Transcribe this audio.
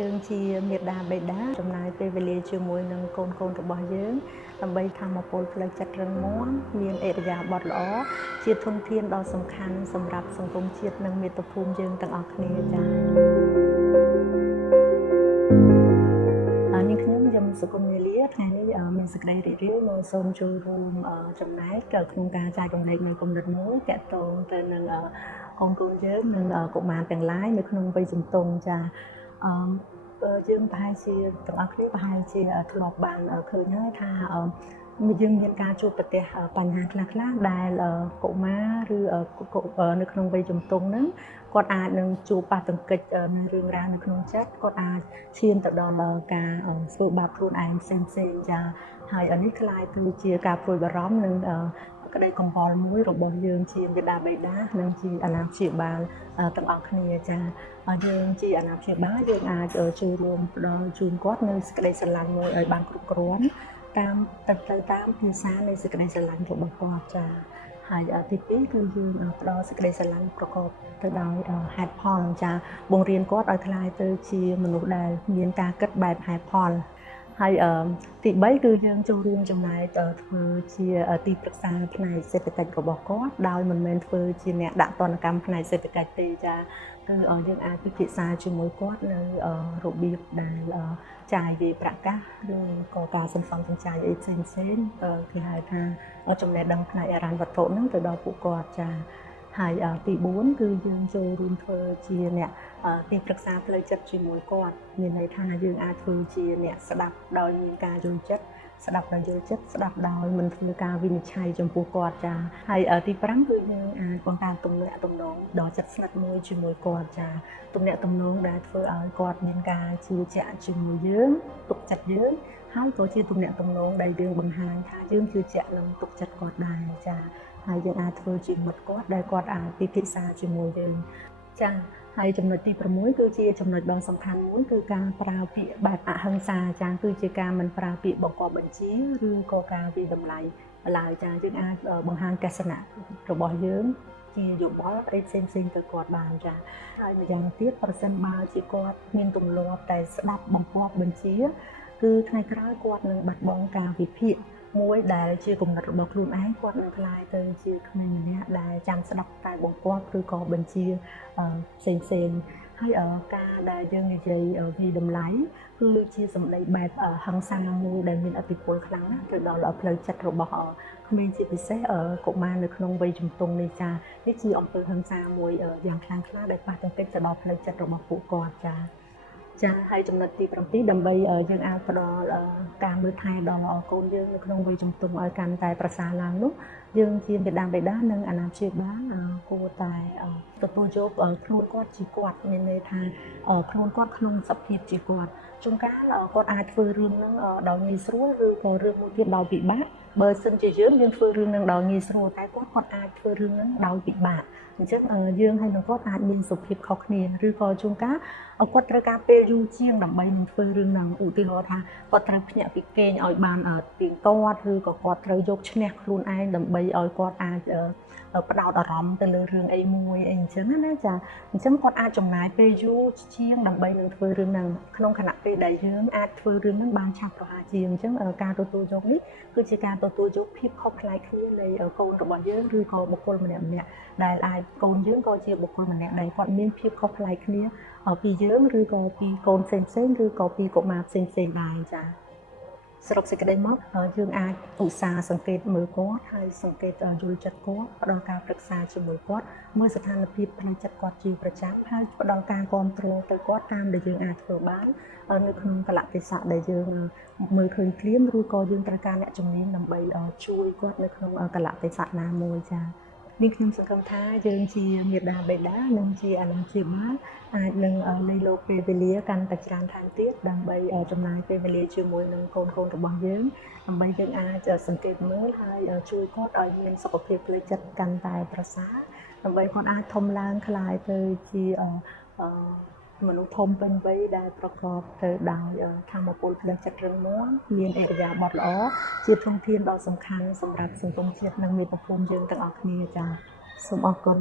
យើងជាមេដាបេដាចំណាយពេលវេលាជាមួយនឹងកូនរបស់យើងដើម្បីធម្មពលផ្លូវចិត្តរឹងមាំមានអរិយាប័ត្រល្អជាធនធានដ៏សំខាន់សម្រាប់សង្គមជាតិនិងមាតុភូមិយើងទាំងអស់គ្នាចា៎ខ្ញុំសុគន្ធមាលាថ្ងៃនេះមានសេចក្តីរីករាយមកសូមចូលរួមចំណែកក្នុងការចែករំលែកនូវគំនិតមួយទាក់ទងទៅនឹងកូនយើងនិងកុមារទាំងឡាយនៅក្នុងវ័យជំទង់ចាយើងប្រហែលជាទាំងអស់គ្នាប្រហែលជាធ្លាប់បានឃើញហើយថាយើងមានការជួបប្រទះបញ្ហាខ្លះៗដែលកុមារឬនៅក្នុងវ័យជំទង់ហ្នឹងគាត់អាចនឹងជួបបាតុង្គិច្ចនៅរឿងរ៉ាវនៅក្នុងចិត្តគាត់អាចឈានទៅដល់ការធ្វើបាបខ្លួនឯងផ្សេងចាហើយនេះខ្លាយទៅជាការព្រួយបារម្ភនិងក្តីកង្វល់មួយរបស់យើងជាមាតាបិតានិងជាអាណាព្យាបាលទាំងអស់គ្នាចាយើងជាអាណាព្យាបាលយើងអាចជួយរួមផ្ដល់ជូនគាត់នៅសេចក្តីស្រឡាញ់មួយឲ្យបានគ្រប់គ្រាន់តាមភាសានៃសេចក្តីស្រឡាញ់របស់គាត់ចាហើយទី2គឺយើងផ្ដល់សេចក្តីស្រឡាញ់ប្រកបទៅដោយហេតុផលចាបង្រៀនគាត់ឲ្យក្លាយទៅជាមនុស្សដែលមានការគិតបែបហេតុផលហើយទី3គឺយើងចូលរួមចំណែកធ្វើជាទីប្រឹក្សាផ្នែកសេដ្ឋកិច្ចរបស់គាត់ដោយមិនមែនធ្វើជាអ្នកដាក់ទណ្ឌកម្មផ្នែកសេដ្ឋកិច្ចទេចាគឺយើងអាចពិភាក្សាជាមួយគាត់នៅរបៀបដែលចាយវាប្រកាសឬក៏ការសន្សំសំចៃអីផ្សេងគេហៅថាចំណេះដឹងផ្នែកហិរញ្ញវត្ថុហ្នឹងទៅដល់ពួកគាត់ចាហើយទី4គឺយើងចូលរួមធ្វើជាអ្នកទីប្រឹក្សាផ្លូវចិត្តជាមួយគាត់មានន័យថាយើងអាចធ្វើជាអ្នកស្ដាប់ដោយមានការយល់ចិត្តស្ដាប់ដោយយល់ចិត្តស្ដាប់ដោយមិនធ្វើការវិនិច្ឆ័យចំពោះគាត់ចាហើយទី5គឺយើងអាចបង្កើតទំនាក់ទំនងដ៏ជិតស្និទ្ធមួយជាមួយគាត់ចាទំនាក់ទំនងដែលធ្វើឲ្យគាត់មានការជឿជាក់ជាមួយយើងទុកចិត្តយើងហើយក៏ជាទំនាក់ទំនងដែលយើងបង្ហាញថាយើងជឿជាក់និងទុកចិត្តគាត់ដែរចាហើយយើងអាចធ្វើជាមិត្តគាត់ដែលគាត់អាចពិភាក្សាជាមួយយើងចាហើយចំណុចទី6គឺជាចំណុចដ៏សំខាន់មួយគឺការប្រើពាក្យបែបអហិង្សាចាគឺជាការមិនប្រើពាក្យបង្គាប់បញ្ជាឬក៏ការវិតម្លៃឡើយចាយើងអាចបង្ហាញទស្សនៈរបស់យើងជាយោបល់អីផ្សេងទៅគាត់បានចាហើយម្យ៉ាងទៀតប្រសិនបើជាគាត់មានទម្លាប់តែស្ដាប់បង្គាប់បញ្ជាគឺថ្ងៃក្រោយគាត់នឹងបាត់បង់ការវិភាគមួយដែលជាគំនិតរបស់ខ្លួនឯងគាត់នឹងក្លាយទៅជាក្មេងម្នាក់ដែលចាំស្ដាប់តែបង្គាប់ឬក៏បញ្ជាផ្សេងហើយការដែលយើងនិយាយវិតម្លៃគឺជាសម្ដីបែបហិង្សាមួយដែលមានឥទ្ធិពលខ្លាំងណាស់ទៅដល់ផ្លូវចិត្តរបស់ក្មេងជាពិសេសកុមារនៅក្នុងវ័យជំទង់នេះចានេះជាអំពើហិង្សាមួយយ៉ាងខ្លាំងក្លាដែលប៉ះទង្គិចទៅដល់ផ្លូវចិត្តរបស់ពួកគាត់ចាហើយចំណុចទី7ដើម្បីយើងអាចផ្ដល់ការមើលថែដល់កូនយើងនៅក្នុងវ័យជំទង់ឲ្យកាន់តែប្រសើរឡើងនោះយើងជាមាតាបិតានិងអាណាព្យាបាលគួរតែទទួលយកខ្លួនគាត់ជាគាត់មានន័យថាខ្លួនគាត់ក្នុងសភាពជាគាត់ជួនកាលគាត់អាចធ្វើរឿងហ្នឹងដោយងាយស្រួលឬក៏រឿងមួយទៀតដោយពិបាកបើសិនជាយើងធ្វើរឿងហ្នឹងដោយងាយស្រួលតែគាត់អាចធ្វើរឿងហ្នឹងដោយពិបាកអញ្ចឹងយើងហើយនឹងគាត់អាចមានសុភាពខុសគ្នាឬក៏ជួនកាលគាត់ត្រូវការពេលយូរជាងដើម្បីនឹងធ្វើរឿងហ្នឹងឧទាហរណ៍ថាគាត់ត្រូវភ្ញាក់ពីគេងឲ្យបានទៀងទាត់ឬក៏គាត់ត្រូវយកឈ្នះខ្លួនឯងដើម្បីឲ្យគាត់អាចផ្ដោតអារម្មណ៍ទៅលើរឿងអីមួយអីអញ្ចឹងណាចាអញ្ចឹងគាត់អាចចំណាយពេលយូរជាងដើម្បីនឹងធ្វើរឿងហ្នឹងក្នុងខណៈពេលដែលយើងអាចធ្វើរឿងហ្នឹងបានឆាប់រហ័សជាងអញ្ចឹងការទទួលយកនេះគឺជាការទទួលយកភាពខុសប្លែកគ្នានៃកូនរបស់យើងឬក៏បុគ្គលម្នាក់ដែលអាចកូនយើងក៏ជាបុគ្គលម្នាក់ដែលគាត់មានភាពខុសប្លែកគ្នាពីយើងឬក៏ពីកូនផ្សេងឬក៏ពីកុមារផ្សេងដែរចាសរុបសេចក្តីមកយើងអាចឧស្សាហ៍សង្កេតមើលគាត់ហើយសង្កេតយល់ចិត្តគាត់ផ្ដល់ការប្រឹក្សាជាមួយគាត់មើលស្ថានភាពផ្នែកចិត្តគាត់ជាប្រចាំហើយផ្ដល់ការគាំទ្រទៅគាត់តាមដែលយើងអាចធ្វើបាននៅក្នុងកលៈទេសៈដែលយើងមើលឃើញភ្លាមឬក៏យើងត្រូវការអ្នកជំនាញដើម្បីជួយគាត់នៅក្នុងកលៈទេសៈណាមួយចានេះខ្ញុំសង្ឃឹមថាយើងជាមាតាបិតានិងជាអាណាព្យាបាលអាចនឹងលៃលកពេលវេលាកាន់តែច្រើនថែមទៀតដើម្បីចំណាយពេលវេលាជាមួយនឹងកូនរបស់យើងដើម្បីយើងអាចសង្កេតមើលហើយជួយគាត់ឲ្យមានសុខភាពផ្លូវចិត្តកាន់តែប្រសើរដើម្បីគាត់អាចធំឡើងក្លាយទៅជាមនុស្សធំពេញវ័យដែលប្រកបទៅដោយធម៌ពលផ្លូវចិត្តរឹងមាំមានអរិយាប័ត្រល្អជាធនធានដ៏សំខាន់សម្រាប់សង្គមជាតិនិងមាតុភូមិយើងទាំងអស់គ្នាចា៎សូមអរគុណ